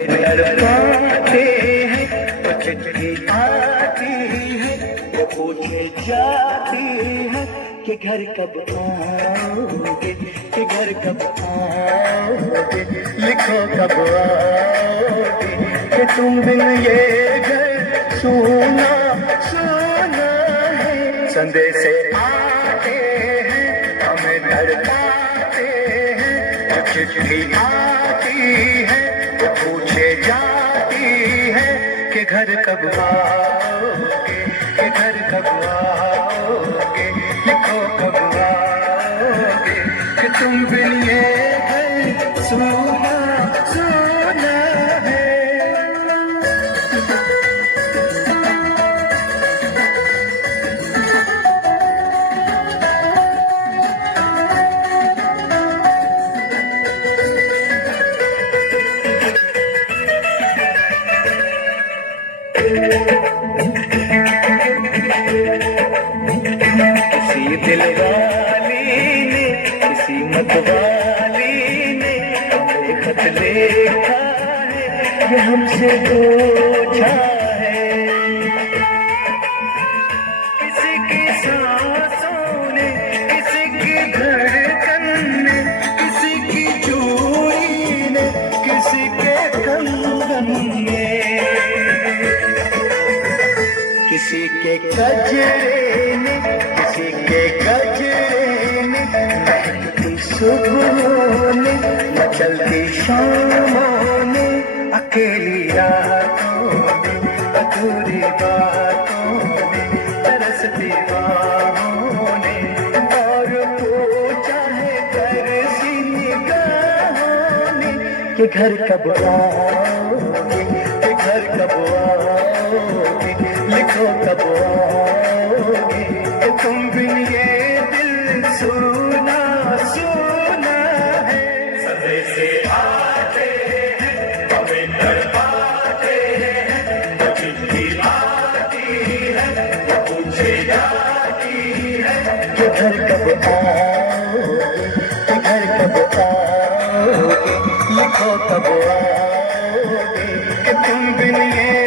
तड़पाते हैं तो चिट्ठी आती है, वो पूछे जाती है कि घर कब आओगे, कि घर कब आओगे, लिखो कब आओगे, कि तुम बिन ये घर सूना सूना है। संदेश आते हैं हमें तड़पाते हैं, तो चिट्ठी आती है, वो पूछे जाती है कि घर कब आओगे, कि घर कब आओगे, लिखो कब आओगे, कि तुम बिन ये घर सूना सूना है। किसी दिलवाली ने, किसी मतवाली ने हमें खत लिखा है, ये हमसे पूछा है। किसी की सांसों ने, किसी की धड़कन ने, किसी की चूड़ी ने, किसी के कंगन ने, किसी के गजरे ने, किसी के गजरे ने, महकती सुबहों ने, मचलती शामों ने, अकेली रातों ने, अधूरी बातों ने, तरसती बाहों ने, और पूछा है तरसी निगाहों ने कि घर कब आओगे, कि घर कब आओगे, लिखो कब आओगे, कि तुम बिन ये दिल सूना सूना है। संदेश आते हैं हमें तड़पाते हैं, तो चिट्ठी आती है, वो पूछे जाती है कि घर कब आओगे, कि घर कब आओगे, लिखो कब आओगे, कि तुम बिन ये